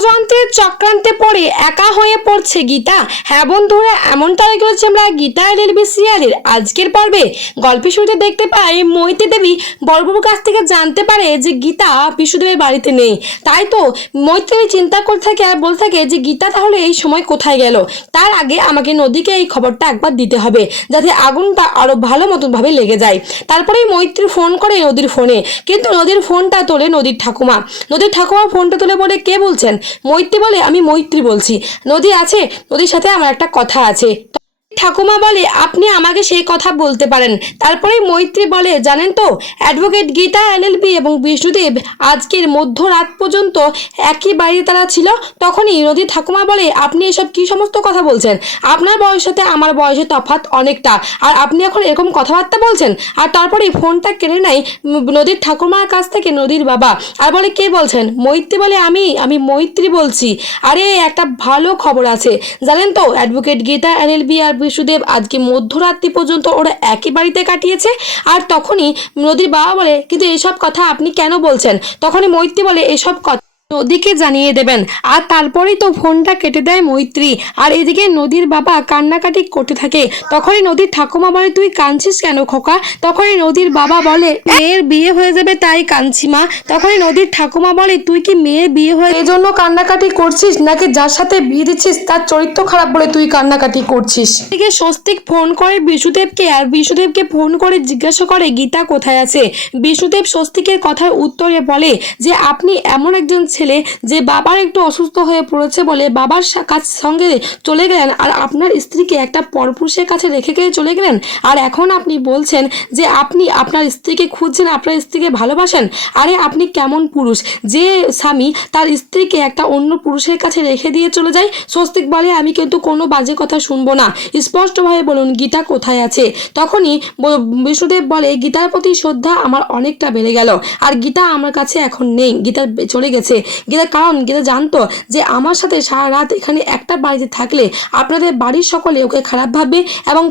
ষড়যন্ত্রের চক্রান্তে পড়ে একা হয়ে পড়ছে গীতা। হ্যাঁ বন্ধুরা, এমনটাই করেছে আমরা গীতা এলএলবি সিরিয়ালের আজকের পর্বে। গল্পের শুরুতে দেখতে পাই মৈত্রী দেবী বড়বাবুর কাছ থেকে জানতে পারে যে গীতা বিশুদেবের বাড়িতে নেই। তাই তো মৈত্রী চিন্তা করতে থাকে আর বলতে থাকে যে গীতা তাহলে এই সময় কোথায় গেল? তার আগে আমাকে নদীকে এই খবরটা একবার দিতে হবে, যাতে আগুনটা আরও ভালো মতন ভাবে লেগে যায়। তারপরেই মৈত্রী ফোন করে নদীর ফোনে, কিন্তু নদীর ফোনটা তোলে নদীর ঠাকুমা। নদীর ঠাকুমা ফোনটা তুলে বলে কে বলছেন? মৈত্রী বলে আমি মৈত্রী বলছি। নদী আছে নদীর সাথে আমার একটা কথা আছে। ঠাকুমা বলে, আপনি আমাকে সেই কথা বলতে পারেন। তারপরে মৈত্রী বলে, জানেন তো, অ্যাডভোকেট গীতা এলএলবি এবং বিষ্ণুদেব আজকের মধ্যরাত পর্যন্ত একই বাড়িতে তারা ছিল, তখনই নদীর ঠাকুমা বলে, আপনি এসব কি সমস্ত কথা বলছেন? আপনার বয়সের সাথে আমার বয়সের তফাৎ অনেকটা, আর আপনি এখন এরকম কথাবার্তা বলছেন? আর তারপরে ফোনটা কেড়ে নেয় নদীর ঠাকুমার কাছ থেকে নদীর বাবা, আর বলে, কে বলছেন? মৈত্রী বলে, আমি আমি মৈত্রী বলছি। আরে, একটা ভালো খবর আছে। জানেন তো, অ্যাডভোকেট গীতা এলএলবি আর বিশুদেব আজকে মধ্যরাত্রি পর্যন্ত ওরা একই বাড়িতে কাটিয়েছে। আর তখনই নদীর বাবা বলে, কিন্তু এসব কথা আপনি কেন বলছেন? তখনই মৈত্রী বলে, এসব কথা নদীকে জানিয়ে দেবেন। আর তারপরেই তো ফোনটা কেটে দেয় মৈত্রী। আর এদিকে নদীর বাবা কান্নাকাটি করতে থাকে। তখনই নদীর ঠাকুমা বলে, তুই কাঁদছিস কেন খোকা? তখনই নদীর বাবা বলে, মেয়ের বিয়ে হয়ে যাবে তাই কাঁদছি মা। তখনই নদীর ঠাকুমা বলে, তুই কি মেয়ের বিয়ে হয়ে এই জন্য কান্নাকাটি করছিস নাকি যার সাথে বিয়ে দিচ্ছিস তার চরিত্র খারাপ বলে তুই কান্নাকাটি করছিস? এদিকে স্বস্তিক ফোন করে বিশুদেবকে, আর বিশুদেবকে ফোন করে জিজ্ঞাসা করে, গীতা কোথায় আছে? বিশুদেব স্বস্তিকের কথার উত্তরে বলে, যে আপনি এমন একজন ছেলে যে বাবার একটু অসুস্থ হয়ে পড়েছে বলে বাবার কাছ সঙ্গে চলে গেলেন আর আপনার স্ত্রীকে একটা পরপুরুষের কাছে রেখে গিয়ে চলে গেলেন। আর এখন আপনি বলছেন যে আপনি আপনার স্ত্রীকে খুঁজছেন, আপনার স্ত্রীকে ভালোবাসেন। আরে আপনি কেমন পুরুষ? যে স্বামী তার স্ত্রীকে একটা অন্য পুরুষের কাছে রেখে দিয়ে চলে যায়, স্বস্তিক বলে আমি কিন্তু কোনো বাজে কথা শুনব না। স্পষ্টভাবে বলুন, গীতা কোথায় আছে? তখনই বিষ্ণুদেব বলে, গীতার প্রতি শ্রদ্ধা আমার অনেকটা বেড়ে গেল। আর গীতা আমার কাছে এখন নেই, গীতা চলে গেছে। গীতা কারণ গীতা জানতো যে আমার সাথে সারা রাত এখানে একটা বাড়িতে থাকলে আপনাদের বাড়ির সকলে ওকে খারাপ ভাববে এবং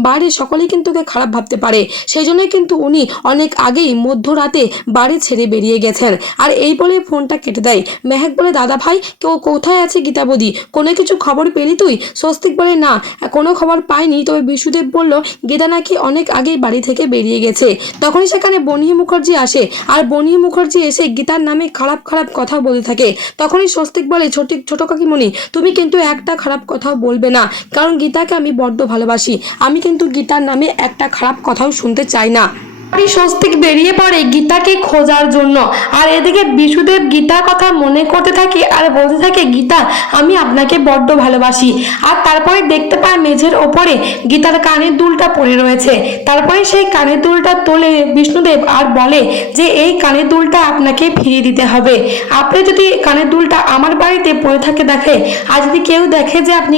বাড়ির সকলেই কিন্তু ওকে খারাপ ভাবতে পারে। সেই জন্যই কিন্তু উনি অনেক আগেই মধ্যরাতে বাড়ি ছেড়ে বেরিয়ে গেছেন। আর এই বলে ফোনটা কেটে দেয়। মেহেক বলে, দাদা ভাই, কেউ কোথায় আছে গীতাবধি কোনো কিছু খবর পেলি তুই? স্বস্তিক বলে, না, কোনো খবর পাইনি। তবে বিশুদেব বলল গীতা নাকি অনেক আগেই বাড়ি থেকে বেরিয়ে গেছে। তখনই সেখানে বনি মুখার্জি আসে। আর বনি মুখার্জি এসে গীতার নামে খারাপ খারাপ কথা বলতে থাকে। তখনই স্বস্তিক বলে, ছোট ছোট কাকিমণি, তুমি কিন্তু একটা খারাপ কথাও বলবে না। কারণ গীতাকে আমি বড্ড ভালোবাসি। আমি কিন্তু গীতার নামে একটা খারাপ কথাও শুনতে চাই না। স্বস্তিক বেরিয়ে পড়ে গীতাকে খোঁজার জন্য। আর এদিকে বিশুদেব গীতার কথা মনে করতে থাকে আর বলতে থাকে, গীতা, আমি আপনাকে বড্ড ভালোবাসি। আর তারপরে দেখতে পায় মেঝের ওপরে গীতার কানের দুলটা পড়ে রয়েছে। তারপরে সেই কানের দুলটা তোলে বিষ্ণুদেব আর বলে যে, এই কানের দুলটা আপনাকে ফিরিয়ে দিতে হবে। আপনি যদি কানের দুলটা আমার বাড়িতে পড়ে থাকে দেখে, আর যদি কেউ দেখে যে আপনি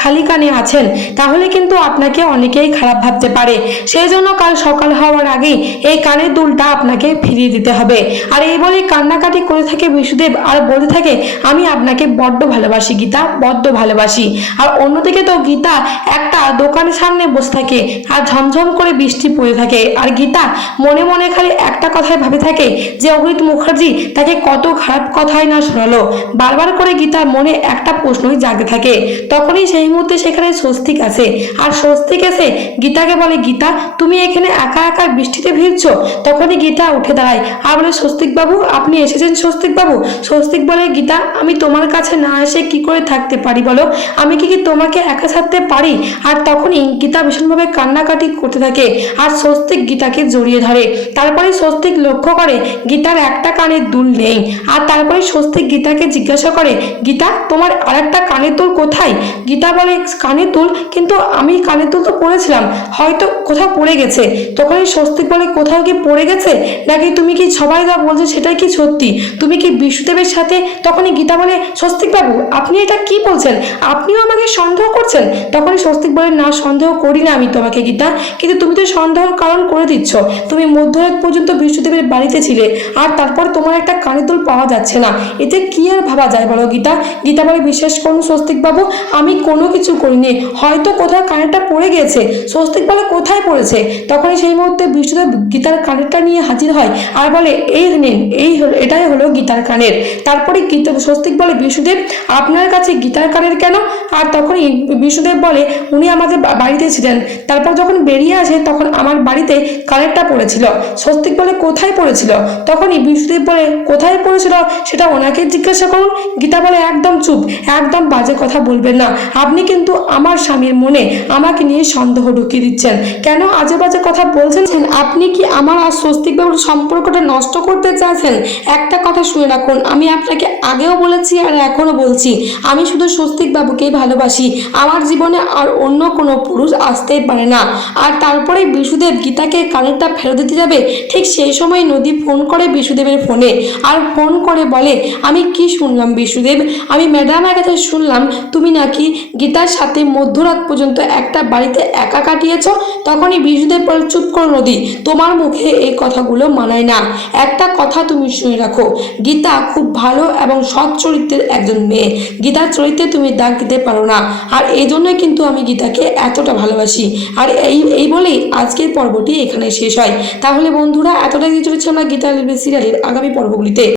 খালি কানে আছেন, তাহলে কিন্তু আপনাকে অনেকেই খারাপ ভাবতে পারে। সেই জন্য কাল সকাল হওয়ার আগেই এই কানের দুলটা আপনাকে ফিরিয়ে দিতে হবে। আর এই বলে কান্নাকাটি করে থাকে বিশুদেব আর বলতে থাকে, আমি আপনাকে বড্ড ভালোবাসি গীতা, বড্ড ভালোবাসি। আর অন্যদিকে তো গীতা একটা দোকানের সামনে বসে থাকে আর ঝমঝম করে বৃষ্টি পড়ে থাকে। আর গীতা মনে মনে খালি একটা কথাই ভাবে থাকে যে, অমৃত মুখার্জি তাকে কত খারাপ কথাই না শোনালো। বারবার করে গীতার মনে একটা প্রশ্নই জাগে থাকে। তখনই সেই মুহূর্তে সেখানে স্বস্তিক আছে আর স্বস্তিক এসে গীতাকে বলে, গীতা, তুমি এখানে একা একা বৃষ্টিতে ভিড়ছো তখনই গীতা উঠে দাঁড়ায়। আর বলে স্বস্তিক বাবু আপনি এসেছেন স্বস্তিক বাবু স্বস্তিক বলে, গীতা, আমি তোমার কাছে না এসে কি করে থাকতে পারি বলো? আমি কি কি তোমাকে একা ছাড়তে পারি? আর তখনই গীতা ভীষণভাবে কান্নাকাটি করতে থাকে আর স্বস্তিক গীতাকে জড়িয়ে ধরে। তারপরে স্বস্তিক লক্ষ্য করে গীতার একটা কানের দুল নেই। আর তারপরে স্বস্তিক গীতাকে জিজ্ঞাসা করে, গীতা, তোমার আর একটা কানের দুল কোথায়? গীতা বলে, কানের দুল? কিন্তু আমি কানের দুল তো পড়েছিলাম হয়তো কোথাও পড়ে গেছে। তখনই স্বস্তিক বলে কোথাও কি পড়ে গেছে? নাকি তুমি কি সবাই যা বলছে সেটাই কি সত্যি? তুমি কি বিষ্ণুদেবের সাথে তখনই গীতা বলে স্বস্তিক বাবু আপনি এটা কি বলছেন? আপনিও আমাকে সন্দেহ করছেন? তখনই স্বস্তিক বলে, না, সন্দেহ করি না আমি তোমাকে গীতা, কিন্তু তুমি তো সন্দেহের কারণ করে দিচ্ছ। তুমি মধ্যরাত পর্যন্ত বিষ্ণুদেবের বাড়িতে ছিলে, আর তারপর তোমার একটা কানের পাওয়া যাচ্ছে না। এতে কি আর ভাবা যায় বলো গীতা? গীতা বলে বিশ্বাস করুন স্বস্তিক বাবু আমি কোনো কিছু করিনি। হয়তো কোথাও কানেরটা পড়ে গেছে স্বস্তিক বলে কোথায় পড়েছে? তখনই সেই মুহূর্তে বিষ্ণুদেব বিশুদেব গীতার কানেরটা নিয়ে হাজির হয় আর বলে, এই নিন, এই হলো, এটাই হলো গীতার কানের। তারপরে গীতা, স্বস্তিক বলে বিশুদেব আপনার কাছে গীতার কানের কেন? আর তখনই বিশুদেব বলে, উনি আমাদের বাড়িতে ছিলেন। তারপর যখন বেরিয়ে আসে, তখন আমার বাড়িতে কানেরটা পড়েছিল। স্বস্তিক বলে, কোথায় পড়েছিল? তখনই বিশুদেব বলে, কোথায় পড়েছিল সেটা ওনাকে জিজ্ঞাসা করুন। গীতা বলে, একদম চুপ, একদম বাজে কথা বলবেন না। আপনি কিন্তু আমার স্বামীর মনে আমাকে নিয়ে সন্দেহ ঢুকিয়ে দিচ্ছেন। কেন আজে বাজে কথা বলছেন? আপনি কি আমার আর স্বস্তিক বাবুর সম্পর্কটা নষ্ট করতে চাইছেন? একটা কথা শুনে রাখুন, আমি আপনাকে আগেও বলেছি আর এখনও বলছি। আমি শুধু স্বস্তিক বাবুকেই ভালোবাসি। আমার জীবনে আর অন্য কোনো পুরুষ আসতেই পারে না। আর তারপরে বিশুদেব গীতাকে কানেরটা ফেরত দিতে যাবে, ঠিক সেই সময় নদী ফোন করে বিশুদেবের ফোনে। আর ফোন করে বলে, আমি কি শুনলাম বিশুদেব? আমি ম্যাডামের কাছে শুনলাম, তুমি নাকি গীতার সাথে মধ্যরাত পর্যন্ত একটা বাড়িতে একা কাটিয়েছ? তখনই বিশুদেব বলে, চুপ করো নদী তোমার মুখে এই কথাগুলো মানায় না। একটা কথা তুমি শুনে রাখো। গীতা খুব ভালো এবং সৎ চরিত্রের একজন মেয়ে। গীতার চরিত্রে তুমি দাগ দিতে পারো না। আর এই জন্যই কিন্তু আমি গীতাকে এতটা ভালোবাসি। আর এই এই বলেই আজকের পর্বটি এখানে শেষ হয়। তাহলে বন্ধুরা, এতটাই চলেছে আমরা গীতা সিরিয়ালের আগামী পর্বগুলিতে।